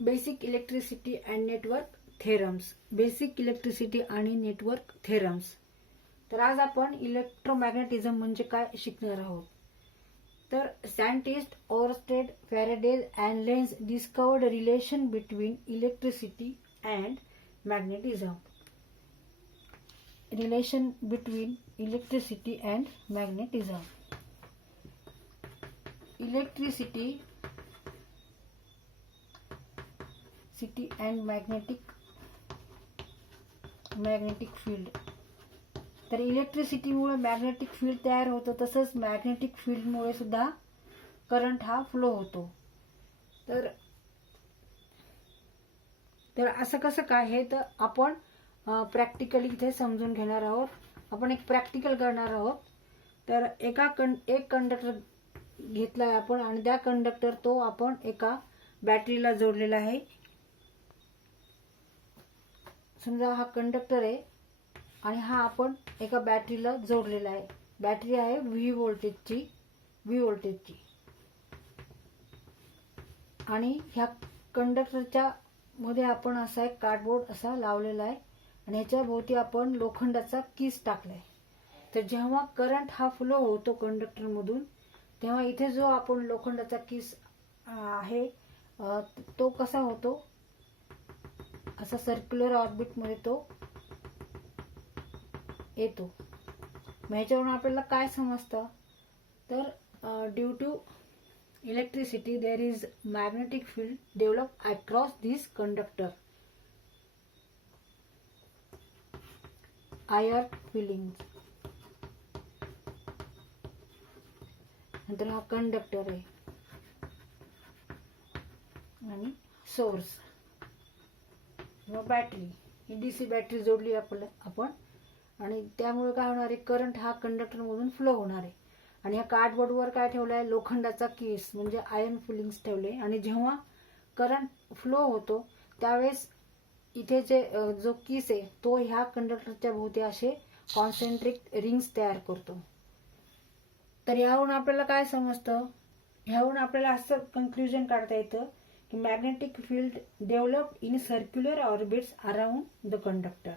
Basic electricity and network theorems. Basic electricity आणि network theorems. तर आज आपण इलेक्ट्रोमॅग्नेटिझम म्हणजे काय शिकणार आहोत. तर scientist Oersted, Faraday and Lenz discovered relation between electricity and magnetism. Relation between electricity and magnetism. Electricity and magnetic field. तर इलेक्ट्रिसिटीमुळे मॅग्नेटिक फील्ड तयार होतं, तसंच मॅग्नेटिक फील्डमुळे सुद्धा करंट हा फ्लो होतो. तर असं कसं काय हे तर आपण प्रॅक्टिकली इथे समजून घेणार आहोत. आपण एक प्रॅक्टिकल करणार आहोत. तर एक कंडक्टर घेतलाय आपण आणि त्या कंडक्टर तो आपण एका बॅटरीला जोडलेला आहे. समजा हा कंडक्टर आहे आणि हा आपण एका बॅटरीला जोडलेला आहे. बॅटरी आहे व्ही व्होल्टेजची आणि ह्या कंडक्टरच्या मध्ये आपण असा एक कार्डबोर्ड असा लावलेला आहे आणि ह्याच्या भोवती आपण लोखंडाचा कीस टाकलाय. तर जेव्हा करंट हा फ्लो होतो कंडक्टर मधून, तेव्हा इथे जो आपण लोखंडाचा कीस आहे तो कसा होतो, असा सर्क्युलर ऑर्बिट मध्ये तो येतो. मग ह्याच्यावरून आपल्याला काय समजतं, तर due to electricity there is magnetic field develop across this conductor. Iron filings. नंतर हा कंडक्टर आहे आणि सोर्स किंवा बॅटरी. ही डीसी बॅटरी जोडली आपण आणि त्यामुळे काय होणार आहे, करंट हा कंडक्टर मधून फ्लो होणार आहे. आणि ह्या कार्डबोर्डवर काय ठेवलं आहे, लोखंडाचा केस म्हणजे आयर्न फिलिंग्स ठेवले. आणि जेव्हा करंट फ्लो होतो त्यावेळेस इथे जो कीस आहे तो ह्या कंडक्टरच्या भोवती असे कॉन्सेंट्रिक रिंग्स तयार करतो. तर यावरून आपल्याला काय समजतं, ह्यावरून आपल्याला असं कन्क्ल्युजन काढता येतं की magnetic field develop in circular orbits around the conductor.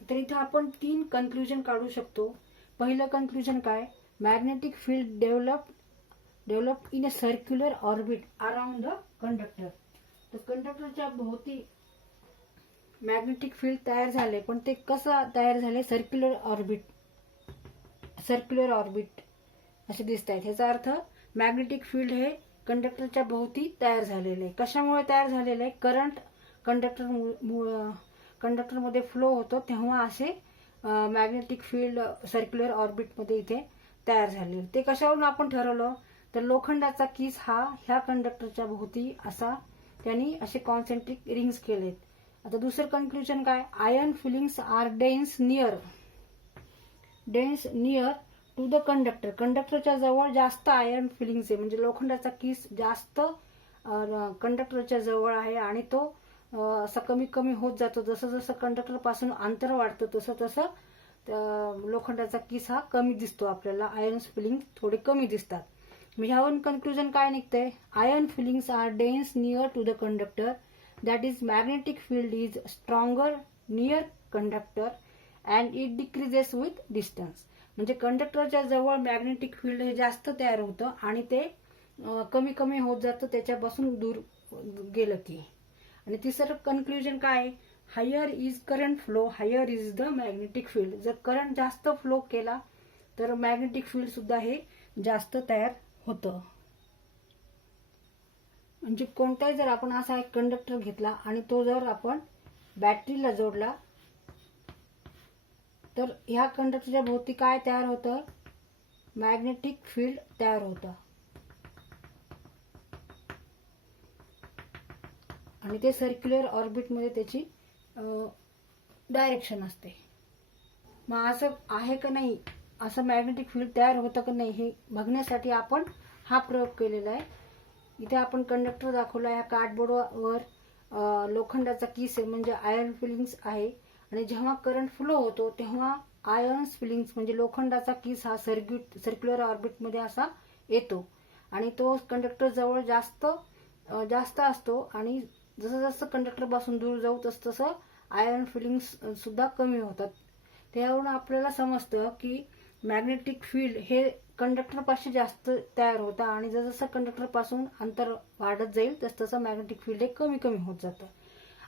तर इथं आपण 3 कन्क्ल्युजन काढू शकतो. पहिलं कन्क्ल्युजन काय, magnetic field develop in a circular orbit around the conductor. तर कंडक्टरच्या भोवती मॅग्नेटिक फील्ड तयार झाले, पण ते कसं तयार झाले, सर्क्युलर ऑर्बिट असे दिसत आहेत. ह्याचा अर्थ मॅग्नेटिक फील्ड हे कंडक्टरच्या भोवती तयार झालेले आहे. कशामुळे तयार झालेले आहे, करंट कंडक्टरमध्ये फ्लो होतो तेव्हा असे मॅग्नेटिक फील्ड सर्क्युलर ऑर्बिटमध्ये इथे तयार झाले. ते कशावरून आपण ठरवलं, तर लोखंडाचा कीस हा ह्या कंडक्टरच्या भोवती असा त्यांनी असे कॉन्सेंट्रिक रिंग्स केलेत. आता दुसरं कन्क्ल्युजन काय, iron filings are dense near to the conductor. कंडक्टरच्या जवळ जास्त आयर्न फिलिंग्स आहे, म्हणजे लोखंडाचा कीस जास्त कंडक्टरच्या जवळ आहे आणि तो असा कमी कमी होत जातो. जसं जसं कंडक्टर पासून अंतर वाढतं तसं तसं लोखंडाचा कीस हा कमी दिसतो आपल्याला. आयर्न फिलिंग थोडे कमी दिसतात. मग ह्यावरून कन्क्ल्युजन काय निघतंय, iron filings are dense near to the conductor. That is magnetic field is stronger near conductor and it decreases with distance. म्हणजे कंडक्टरच्या जवळ मॅग्नेटिक फील्ड हे जास्त तयार होतं आणि ते कमी कमी होत जातं त्याच्यापासून दूर गेलं की. आणि तिसरं कन्क्ल्युजन काय, higher is current flow higher is the magnetic field. जर करंट जास्त फ्लो केला तर मॅग्नेटिक फील्ड सुद्धा हे जास्त तयार होतं. म्हणजे कोणताही जर आपण असा एक कंडक्टर घेतला आणि तो जर आपण बॅटरीला जोडला तर ह्या कंडक्टरच्या भोवती काय तयार होतं, मॅग्नेटिक फील्ड तयार होतं आणि ते सर्क्युलर ऑर्बिटमध्ये त्याची डायरेक्शन असते. मग असं आहे का नाही, असं मॅग्नेटिक फील्ड तयार होतं का नाही हे बघण्यासाठी हा प्रयोग केलेला आहे. इथे आपण कंडक्टर दाखवला, ह्या कार्डबोर्डवर लोखंडाचा कीस आहे म्हणजे आयर्न फिलिंग्स आहे आणि जेव्हा करंट फ्लो होतो तेव्हा आयर्न फिलिंग्स म्हणजे लोखंडाचा कीस हा सर्क्युलर ऑर्बिटमध्ये असा येतो आणि तो कंडक्टर जवळ जास्त असतो आणि जसं जसं कंडक्टर पासून दूर जाऊ तसं आयर्न फिलिंग्स सुद्धा कमी होतात. त्यावरून आपल्याला समजतं की मॅग्नेटिक फील्ड हे कंडक्टर पाशी जास्त तयार होतं आणि जसं कंडक्टर पासून अंतर वाढत जाईल तसं मॅग्नेटिक फील्ड हे कमी कमी होत जातं.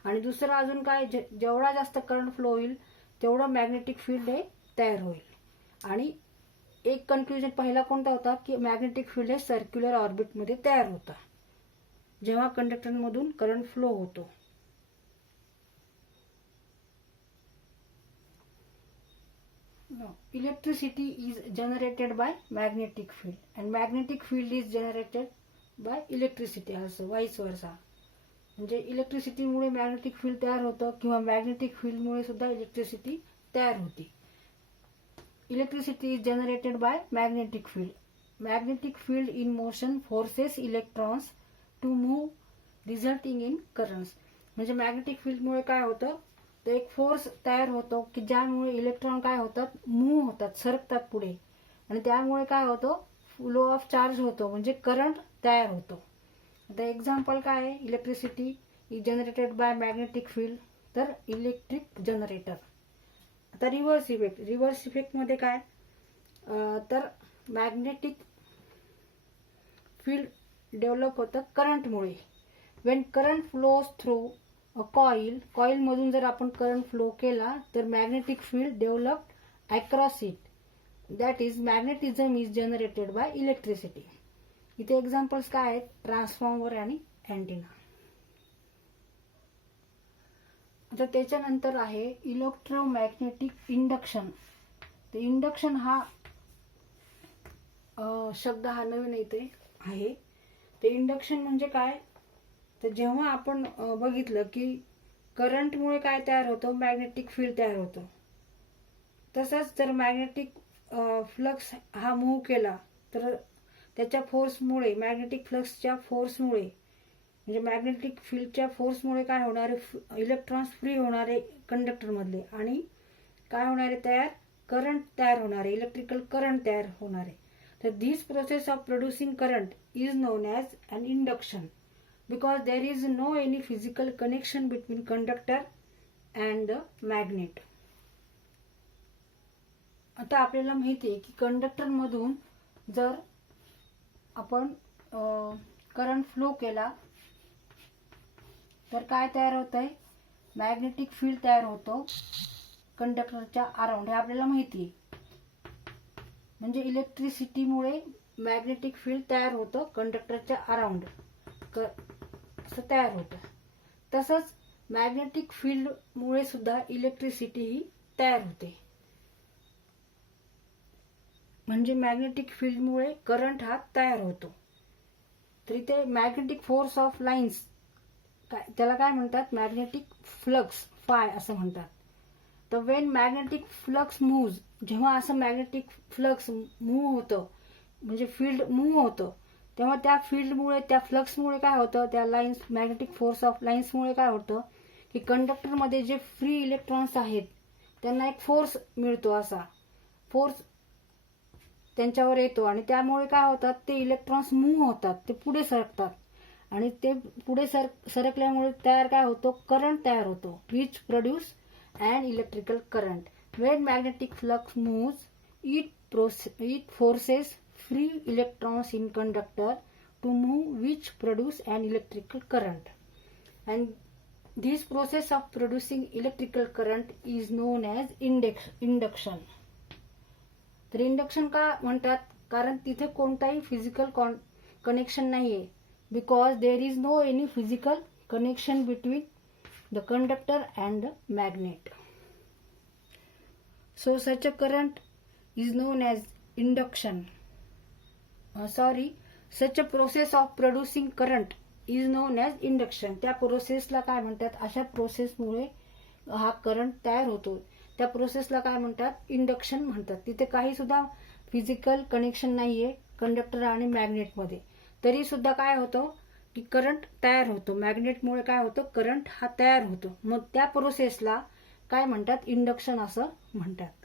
आणि दुसरं अजून काय, जेवढा जास्त करंट फ्लो होईल तेवढं मॅग्नेटिक फील्ड हे तयार होईल. आणि एक कन्क्लुजन पहिला कोणता होता की मॅग्नेटिक फील्ड हे सर्क्युलर ऑर्बिटमध्ये तयार होतं जेव्हा कंडक्टरमधून करंट फ्लो होतो. Electricity is generated by magnetic field and magnetic field is generated by electricity also, vice versa. म्हणजे इलेक्ट्रिसिटीमुळे मॅग्नेटिक फील्ड तयार होतं किंवा मॅग्नेटिक फील्डमुळे सुद्धा इलेक्ट्रिसिटी तयार होते. Electricity is generated by magnetic field. Magnetic field in motion forces electrons to move resulting in currents. म्हणजे magnetic फील्डमुळे काय होतं, तर एक फोर्स तयार होतो की ज्यामुळे इलेक्ट्रॉन काय होतात, मूव्ह होतात, सरकतात पुढे, आणि त्यामुळे काय होतं, फ्लो ऑफ चार्ज होतो, म्हणजे करंट तयार होतो. आता एक्झाम्पल काय आहे, electricity is generated by magnetic field, तर इलेक्ट्रिक जनरेटर. आता रिव्हर्स इफेक्टमध्ये काय, तर मॅग्नेटिक फील्ड डेव्हलप होतं करंटमुळे. Wien current flows through coil मधून जर आपण करंट फ्लो केला तर magnetic field developed across it, that is magnetism is generated bye electricity. इथे एक्झाम्पल्स काय आहेत, ट्रान्सफॉर्मर आणि अँटिना. आता त्याच्यानंतर आहे इलेक्ट्रोमॅग्नेटिक इंडक्शन. तर इंडक्शन हा शब्द हा नवीन इथे आहे. ते इंडक्शन म्हणजे काय, तर जेव्हा आपण बघितलं की करंटमुळे काय तयार होतं, मॅग्नेटिक फील्ड तयार होतं. तसंच जर मॅग्नेटिक फ्लक्स हा मूव्ह केला तर त्याच्या फोर्समुळे, मॅग्नेटिक फ्लक्सच्या फोर्समुळे, म्हणजे मॅग्नेटिक फील्डच्या फोर्समुळे काय होणारे, इलेक्ट्रॉन्स फ्री होणारे कंडक्टरमधले, आणि काय होणारे तयार, करंट तयार होणारे, इलेक्ट्रिकल करंट तयार होणारे. तर this process of producing current is known as an induction because there is no any physical connection between conductor and the magnet. आता आपल्याला माहिती आहे की कंडक्टर मधून जर आपण करंट फ्लो केला तर काय तयार होत आहे, मॅग्नेटिक फील्ड तयार होतो कंडक्टरच्या अराउंड, हे आपल्याला माहिती आहे. म्हणजे इलेक्ट्रिसिटीमुळे मॅग्नेटिक फील्ड तयार होतं कंडक्टरच्या अराउंड असं तयार होतं. तसंच मॅग्नेटिक फील्डमुळे सुद्धा इलेक्ट्रिसिटी ही तयार होते. म्हणजे मॅग्नेटिक फील्डमुळे करंट हा तयार होतो. तर इथे मॅग्नेटिक फोर्स ऑफ लाईन्स, त्याला काय म्हणतात, मॅग्नेटिक फ्लक्स फाय असं म्हणतात. तर वेन मॅग्नेटिक फ्लक्स मूव्ज, जेव्हा असं मॅग्नेटिक फ्लक्स मूव्ह होतं, म्हणजे फील्ड मूव्ह होतं, तेव्हा त्या फील्डमुळे, त्या फ्लक्समुळे काय होतं, त्या लाईन्स, मॅग्नेटिक फोर्स ऑफ लाईन्समुळे काय होतं की कंडक्टरमध्ये जे फ्री इलेक्ट्रॉन्स आहेत त्यांना एक फोर्स मिळतो, असा फोर्स त्यांच्यावर येतो, आणि त्यामुळे काय होतात, ते इलेक्ट्रॉन्स मूव्ह होतात, ते पुढे सरकतात, आणि ते पुढे सरकल्यामुळे तयार काय होतो, करंट तयार होतो, which produce and electrical current. Wien magnetic flux moves it forces free electrons in conductor to move, which produce an electrical current, and this process of producing electrical current is known as induction. तर induction का म्हणतात, कारण तिथे कोणताही physical connection नाहीये, because there is no any physical connection between the conductor and the magnet. So such a current is known as induction. such a process of producing current is known as induction. त्या प्रोसेसला काय म्हणतात, अशा प्रोसेसमुळे हा current तयार होतो, त्या प्रोसेसला काय म्हणतात, इंडक्शन म्हणतात. तिथे काही सुद्धा फिजिकल कनेक्शन नाहीये कंडक्टर आणि मॅग्नेटमध्ये, तरी सुद्धा काय होतं की करंट तयार होतो, मॅग्नेटमुळे काय होतं, करंट हा तयार होतो. मग त्या प्रोसेसला काय म्हणतात, इंडक्शन असं म्हणतात.